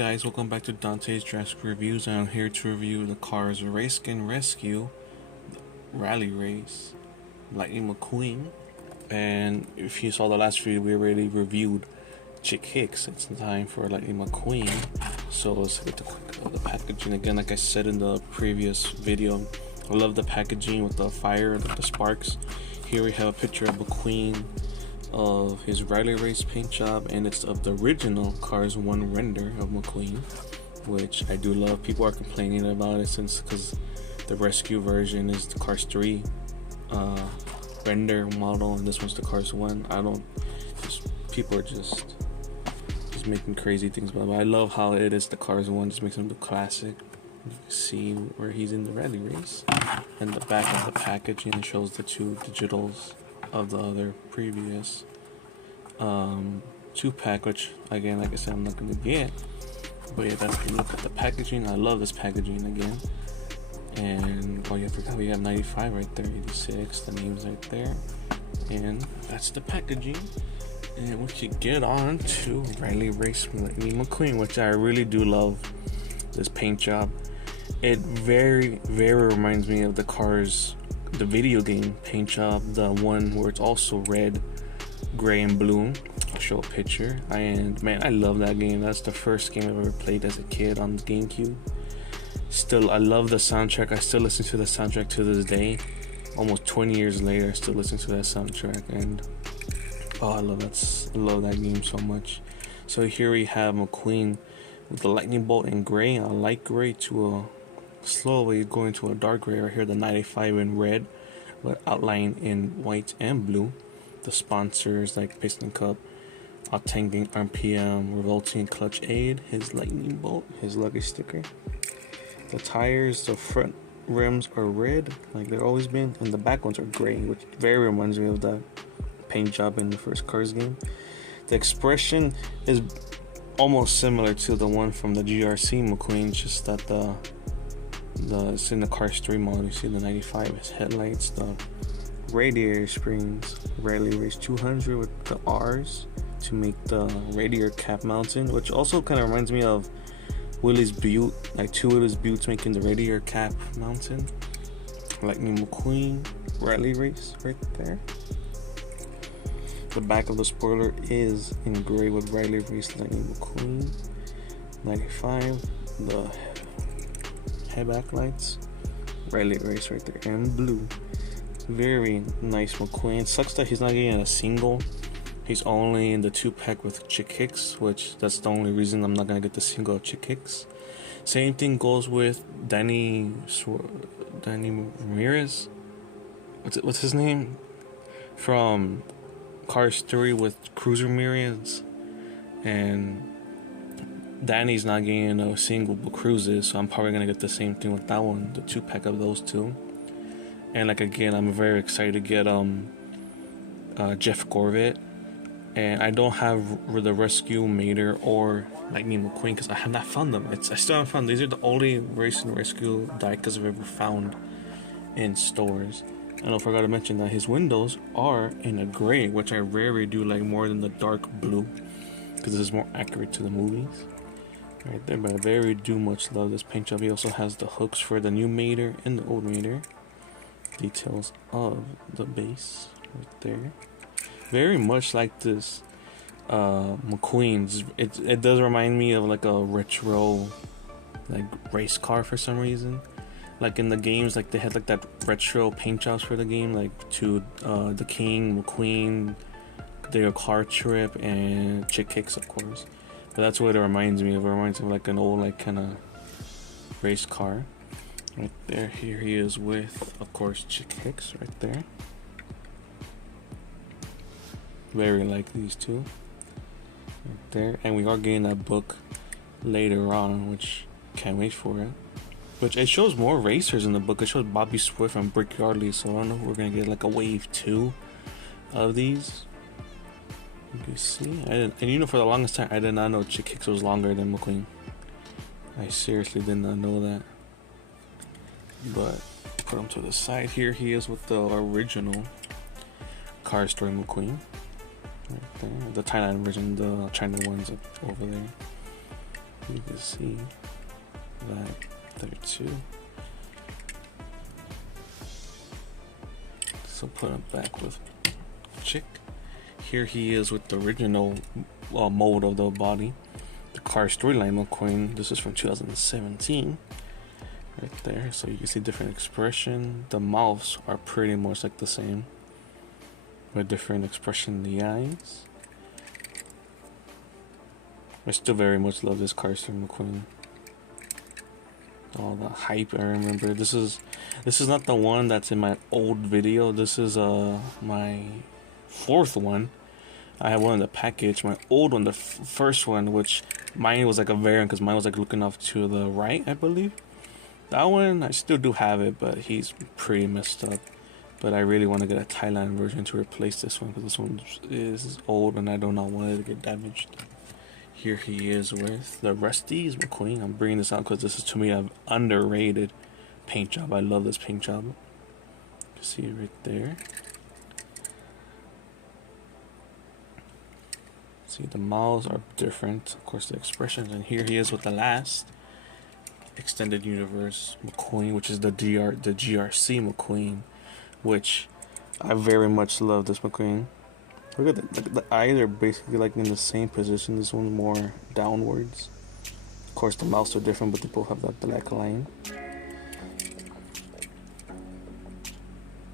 guys, welcome back to Dante's Drastic Reviews. I'm here to review the Cars Race Skin Rescue Rally Race Lightning McQueen. And if you saw the last video, we already reviewed Chick Hicks. It's time for Lightning McQueen. So let's look at the packaging again. Like I said in the previous video, I love the packaging with the fire, the sparks. Here we have a picture of McQueen of his rally race paint job, and it's of the original Cars 1 render of McQueen, which I do love. People are complaining about it because the rescue version is the Cars 3 render model, and this one's the Cars 1. People are just making crazy things about it. But I love how it is the Cars 1, just makes him the classic. You can see where he's in the rally race, and the back of the packaging shows the two digitals of the other previous 2-pack, which again, like I said, I'm not gonna get. But yeah, that's the look at the packaging. I love this packaging again. And oh yeah, I forgot we have 95 right there, 86, the names right there, and that's the packaging. And we should get on to Rally Race Lightning McQueen, which I really do love this paint job. It very reminds me of the Cars, the video game paint job, the one where it's also red, gray, and blue. I'll show a picture. And man, I love that game. That's the first game I've ever played as a kid on the GameCube. Still, I love the soundtrack. I still listen to the soundtrack to this day. Almost 20 years later, I still listen to that soundtrack, and oh, I love that game so much. So here we have McQueen with the lightning bolt in gray, a light gray to a slowly going to a dark gray. Right here, the 95 in red, but outlined in white and blue. The sponsors like Piston Cup, Octane RPM, Revolting Clutch Aid, his lightning bolt, his luggage sticker. The tires, the front rims are red, like they've always been, and the back ones are gray, which very reminds me of the paint job in the first Cars game. The expression is almost similar to the one from the GRC McQueen, just that it's in the Cars 3 model. You see the 95 his headlights, the radiator springs, Rally Race 200 with the R's to make the radiator cap mounting, which also kind of reminds me of Willys Butte, like two Willys Buttes making the radiator cap mounting. Lightning McQueen Rally Race right there. The back of the spoiler is in gray with Rally Race Lightning McQueen. 95, the head backlights, Rally Race right there, and blue. Very nice McQueen. Sucks that he's not getting a single. He's only in the 2-pack with Chick Hicks, which that's the only reason I'm not gonna get the single of Chick Hicks. Same thing goes with Danny Ramirez. What's his name? From Cars 3 with Cruiser Ramirez, and Danny's not getting a single but cruises, so I'm probably gonna get the same thing with that one, the 2-pack of those two. And like again, I'm very excited to get Jeff Gorvette, and I don't have the Rescue Mater or Lightning McQueen because I have not found them. I still haven't found. These are the only Race and Rescue diecast I've ever found in stores. And I forgot to mention that his windows are in a gray, which I rarely do like more than the dark blue, because this is more accurate to the movies. Right there, but I very do much love this paint job. He also has the hooks for the new Mater and the old Mater. Details of the base right there. Very much like this McQueen's. It does remind me of like a retro like race car for some reason. Like in the games, like they had like that retro paint jobs for the game, like to the King, McQueen, their car trip, and Chick Hicks, of course. But that's what it reminds me of. It reminds me of like an old like kind of race car. Right there, here he is with, of course, Chick Hicks right there. Very like these two. Right there, and we are getting that book later on, which can't wait for it. Which it shows more racers in the book. It shows Bobby Swift and Brick Yardley, so I don't know if we're gonna get like a wave 2 of these. You can see, and you know, for the longest time, I did not know Chick Hicks was longer than McQueen. I seriously did not know that. But put him to the side. Here he is with the original Cars 3 McQueen. Right there. The Thailand version, the China ones over there. You can see that there too. So put him back with Chick. Here he is with the original mold of the body. The Cars storyline Mcqueen. This is from 2017. Right there. So you can see different expression. The mouths are pretty much like the same, with different expression in the eyes. I still very much love this Cars Mcqueen. All the hype I remember. This is not the one that's in my old video. This is my fourth one. I have one in the package. My old one, the first one, which mine was like a variant because mine was like looking off to the right, I believe. That one I still do have it, but he's pretty messed up. But I really want to get a Thailand version to replace this one because this one is old and I do not want it to get damaged. Here he is with the Rusty's Mcqueen. I'm bringing this out because this is, to me, an underrated paint job. I love this paint job. You can see it right there. See, the mouths are different. Of course, the expressions. And here he is with the last extended universe Mcqueen, which is the GRC Mcqueen, which I very much love this Mcqueen. Look at the eyes are basically like in the same position. This one's more downwards. Of course, the mouths are different, but they both have that black line.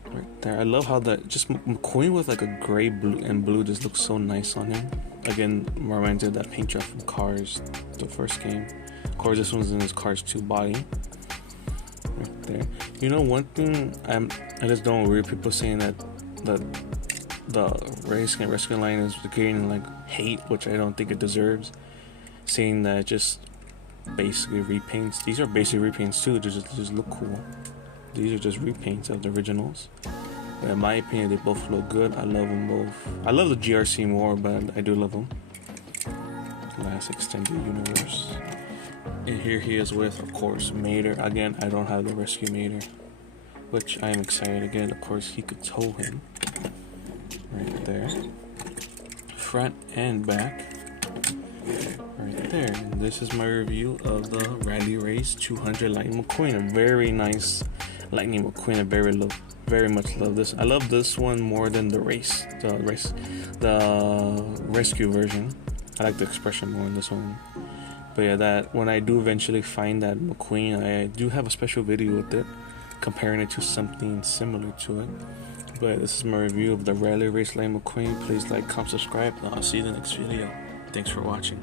Right there. I love how that just Mcqueen with like a gray, blue, and blue just looks so nice on him. Again, reminds me of that paint job from Cars, the first game. Of course, this one's in his Cars 2 body. Right there. You know, one thing I just don't agree with people saying that the race and rescue line is getting like hate, which I don't think it deserves. Saying that it just basically repaints. These are basically repaints too. They just look cool. These are just repaints of the originals. But in my opinion, they both look good. I love them both. I love the GRC more, but I do love them. Last extended universe. And here he is with, of course, Mater. Again, I don't have the rescue Mater, which I am excited again. Of course, he could tow him. Right there, front and back, right there. And this is my review of the Rally Race 200 Lightning Mcqueen. A very nice Lightning Mcqueen. I very much love this. I love this one more than the rescue version. I like the expression more in this one. But yeah, that when I do eventually find that Mcqueen, I do have a special video with it, comparing it to something similar to it. But this is my review of the Rally Race Lightning Mcqueen. Please like, comment, subscribe, and I'll see you in the next video. Thanks for watching.